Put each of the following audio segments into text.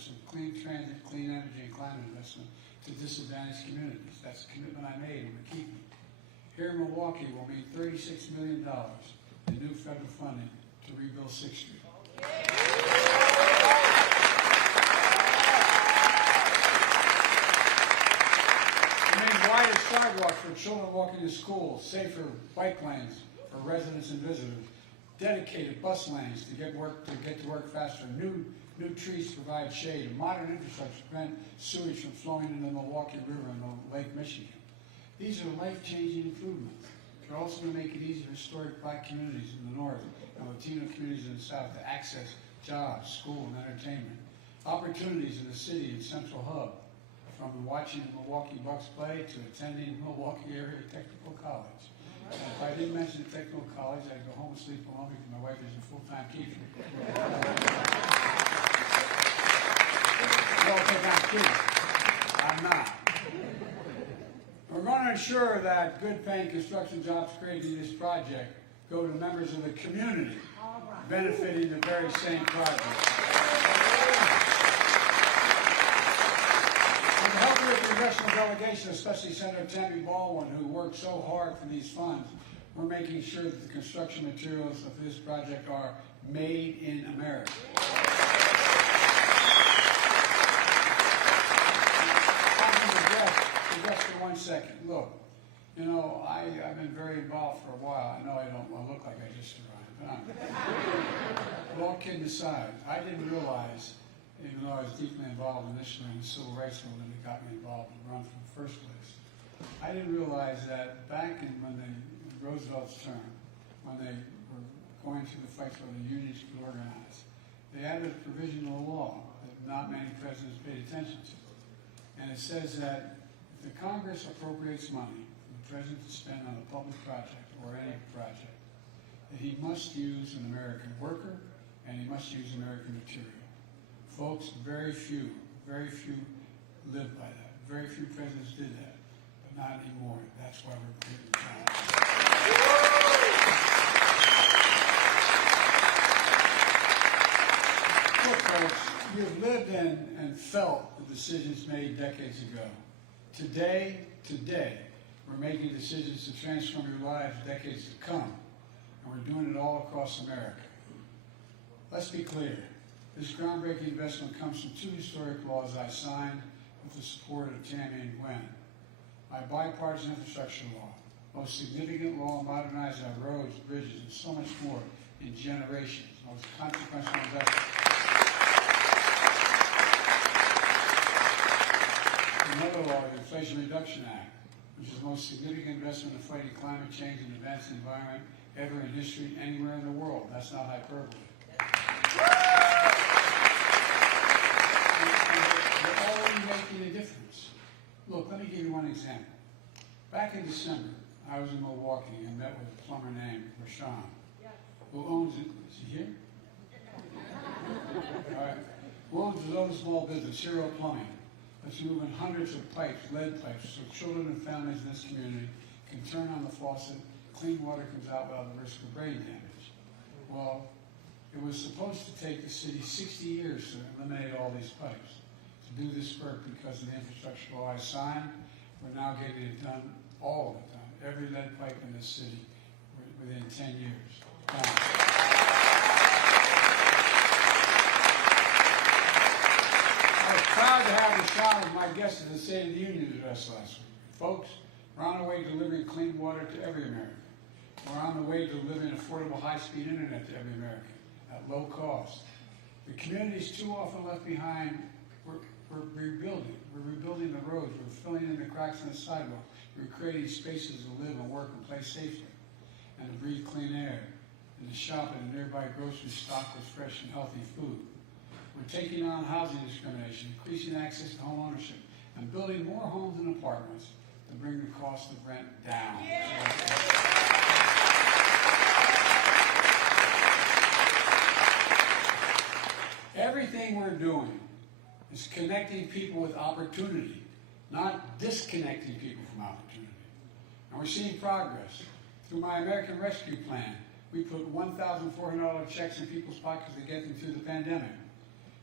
some clean transit, clean energy, and climate investment to disadvantaged communities. That's the commitment I made, and we're keeping. Here in Milwaukee, we'll need $36 million in new federal funding to rebuild 6th Street. We made wider sidewalks for children walking to school, safer bike lanes for residents and visitors, dedicated bus lanes to get to work faster, new trees to provide shade, and modern infrastructure to prevent sewage from flowing into the Milwaukee River and Lake Michigan. These are life-changing improvements. They're also going to make it easier for historic black communities in the north and Latino communities in the south to access jobs, school, and entertainment. Opportunities in the city and central hub, from watching the Milwaukee Bucks play to attending Milwaukee Area Technical College. And if I didn't mention technical college, I'd go home and sleep alone because my wife is a full-time teacher. Don't think I'm kidding. I'm not. We're going to ensure that good-paying construction jobs created in this project go to members of the community benefiting the very same project. On behalf of the congressional delegation, especially Senator Tammy Baldwin, who worked so hard for these funds, we're making sure that the construction materials of this project are made in America. Just for 1 second. Look, you know, I've been very involved for a while. I know I don't look like I just arrived, but I'm. All kidding aside, I didn't realize, even though I was deeply involved initially in the civil rights movement that got me involved in run from the first place, I didn't realize that back in Roosevelt's term, when they were going through the fight for the unions could organize, they added a provision in the law that not many presidents paid attention to. And it says that if the Congress appropriates money for the president to spend on a public project or any project, that he must use an American worker and he must use American material. Folks, very few live by that. Very few presidents did that, but not anymore. That's why we're putting it down. Look, folks, you've lived in and felt the decisions made decades ago. Today, we're making decisions to transform your lives decades to come, and we're doing it all across America. Let's be clear. This groundbreaking investment comes from 2 historic laws I signed with the support of Tammy and Gwen. My bipartisan infrastructure law, most significant law modernizing our roads, bridges, and so much more in generations, most consequential investment. Another law, the Inflation Reduction Act, which is the most significant investment in fighting climate change and advancing the environment ever in history anywhere in the world. That's not hyperbole. They're already making a difference. Look, let me give you one example. Back in December, I was in Milwaukee and met with a plumber named Rashawn, who owns it. Is he here? All right. Who owns his own small business, Hero Plumbing. That's moving hundreds of pipes, lead pipes, so children and families in this community can turn on the faucet, clean water comes out without the risk of brain damage. Well, it was supposed to take the city 60 years to eliminate all these pipes. To do this work, because of the infrastructure law I signed, we're now getting it done, all of it done, every lead pipe in this city within 10 years. I was proud to have Rashawn as my guest at the State of the Union address last week. Folks, we're on our way to delivering clean water to every American. We're on the way to delivering affordable high-speed internet to every American at low cost. The communities too often left behind, we're rebuilding. We're rebuilding the roads. We're filling in the cracks in the sidewalk. We're creating spaces to live and work and play safely and to breathe clean air and to shop at a nearby grocery stocked with fresh and healthy food. We're taking on housing discrimination, increasing access to home ownership, and building more homes and apartments to bring the cost of rent down. Everything we're doing is connecting people with opportunity, not disconnecting people from opportunity. And we're seeing progress. Through my American Rescue Plan, we put $1,400 checks in people's pockets to get them through the pandemic.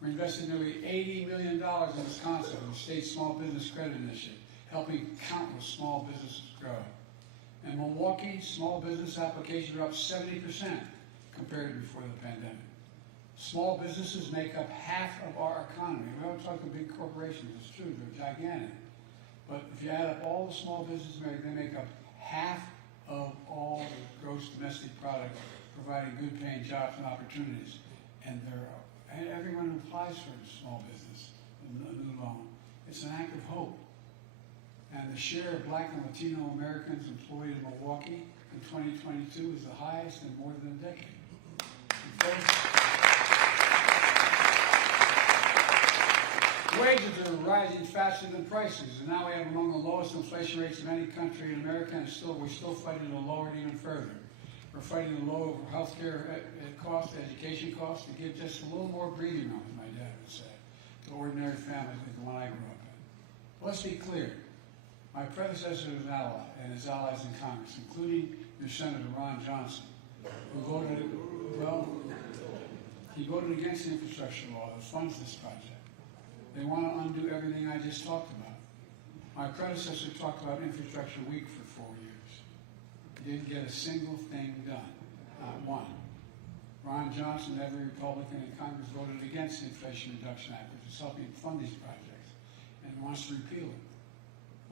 We're investing nearly $80 million in Wisconsin in the state small business credit initiative, helping countless small businesses grow. In Milwaukee, small business applications are up 70% compared to before the pandemic. Small businesses make up half of our economy. We don't talk about big corporations, it's true, they're gigantic. But if you add up all the small businesses, they make up half of all the gross domestic product, providing good paying jobs and opportunities. And everyone who applies for a small business, a new loan, it's an act of hope. And the share of Black and Latino Americans employed in Milwaukee in 2022 is the highest in more than a decade. Wages are rising faster than prices, and now we have among the lowest inflation rates of any country in America, and we're still fighting to lower it even further. We're fighting to lower health care costs, education costs, to give just a little more breathing room, as my dad would say, to ordinary families like the one I grew up in. Let's be clear. My predecessor was an ally, and his allies in Congress, including your Senator Ron Johnson, who voted, he voted against the infrastructure law that funds this project. They want to undo everything I just talked about. My predecessor talked about infrastructure week for 4 years. He didn't get a single thing done, not one. Ron Johnson, every Republican in Congress voted against the Inflation Reduction Act, which is helping fund these projects, and wants to repeal it.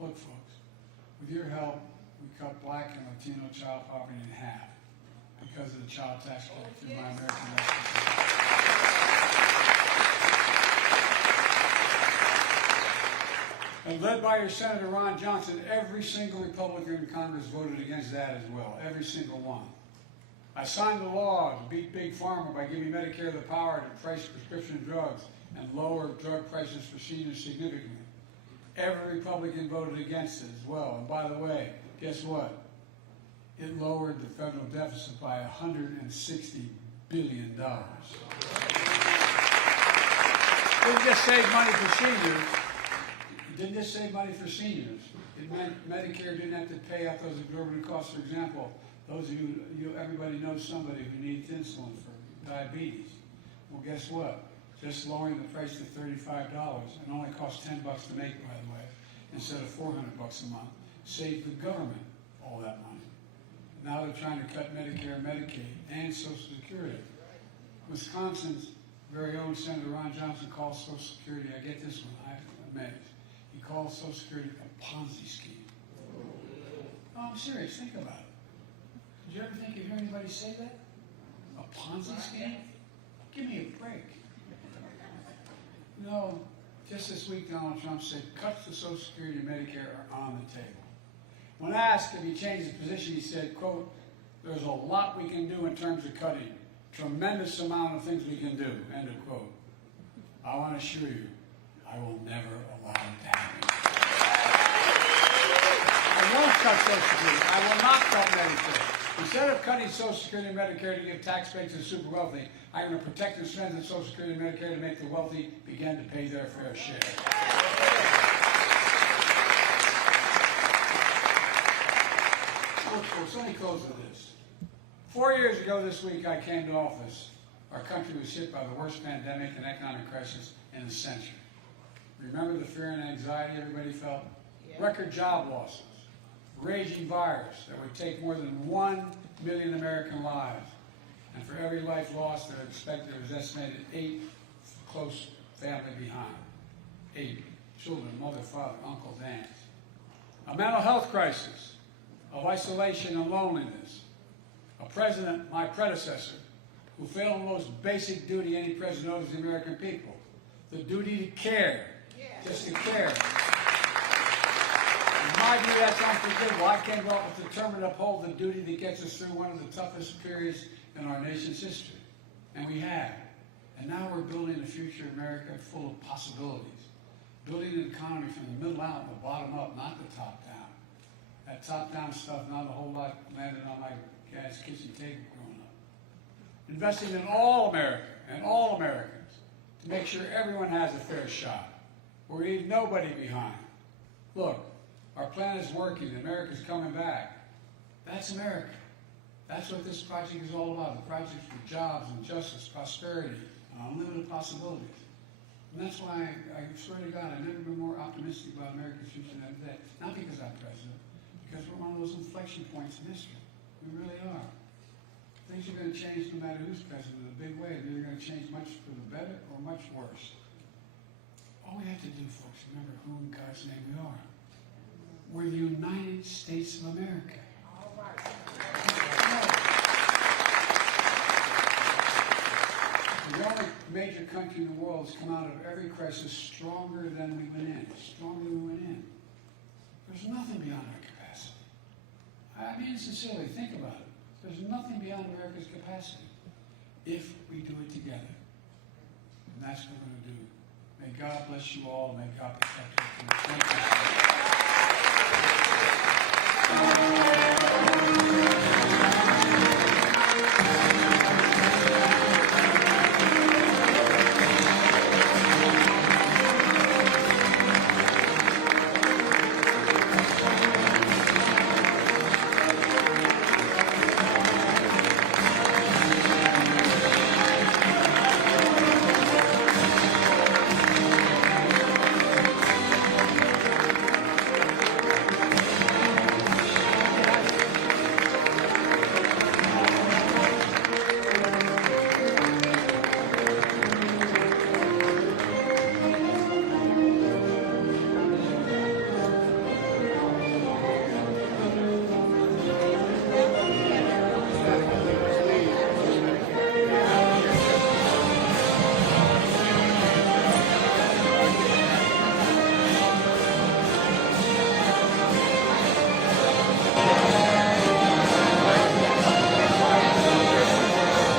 Look, folks, with your help, we cut Black and Latino child poverty in half because of the child tax credit through my American Rescue Plan. And led by your Senator Ron Johnson, every single Republican in Congress voted against that as well, every single one. I signed the law to beat Big Pharma by giving Medicare the power to price prescription drugs and lower drug prices for seniors significantly. Every Republican voted against it as well. And by the way, guess what? It lowered the federal deficit by $160 billion. It didn't just save money for seniors. It didn't just save money for seniors. It meant Medicare didn't have to pay out those exorbitant costs. For example, those of you, everybody knows somebody who needs insulin for diabetes. Well, guess what? Just lowering the price to $35, and only costs $10 to make, by the way, instead of $400 a month, saved the government all that money. Now they're trying to cut Medicare, Medicaid, and Social Security. Wisconsin's very own Senator Ron Johnson calls Social Security, I get this one, I'm amazed. He calls Social Security a Ponzi scheme. No, I'm serious, think about it. Did you ever think you'd hear anybody say that? A Ponzi scheme? Give me a break. No, just this week Donald Trump said cuts to Social Security and Medicare are on the table. When asked if he changed his position, he said, quote, "There's a lot we can do in terms of cutting. Tremendous amount of things we can do," end of quote. I want to assure you, I will never allow it to happen. I won't cut Social Security. I will not cut Medicare. Instead of cutting Social Security and Medicare to give tax breaks to the super wealthy, I'm going to protect and strengthen Social Security and Medicare to make the wealthy begin to pay their fair share. Folks, let me close with this. 4 years ago this week, I came to office. Our country was hit by the worst pandemic and economic crisis in a century. Remember the fear and anxiety everybody felt? Yeah. Record job losses, raging virus that would take more than 1 million American lives. And for every life lost, there was estimated 8 close family behind. 8 children, mother, father, uncles, aunts. A mental health crisis of isolation and loneliness. A president, my predecessor, who failed the most basic duty any president owes the American people. The duty to care. Just to care. In my view, that's unforgivable. I came to office determined to uphold the duty that gets us through one of the toughest periods in our nation's history. And we have. And now we're building a future America full of possibilities. Building an economy from the middle out and the bottom up, not the top down. That top-down stuff, not a whole lot landed on my dad's kitchen table growing up. Investing in all America and all Americans to make sure everyone has a fair shot. We leave nobody behind. Look, our plan is working. America's coming back. That's America. That's what this project is all about. The project for jobs and justice, prosperity, and unlimited possibilities. And that's why I swear to God, I've never been more optimistic about America's future than today. Not because I'm president, because we're one of those inflection points in history. We really are. Things are going to change no matter who's president in a big way. They're going to change much for the better or much worse. All we have to do, folks, remember who in God's name we are. We're the United States of America. All right. The only major country in the world has come out of every crisis stronger than we went in. Stronger than we went in. There's nothing beyond our capacity. I mean, sincerely, think about it. There's nothing beyond America's capacity if we do it together. And that's what we're going to do. May God bless you all, and may God protect you. Thank you.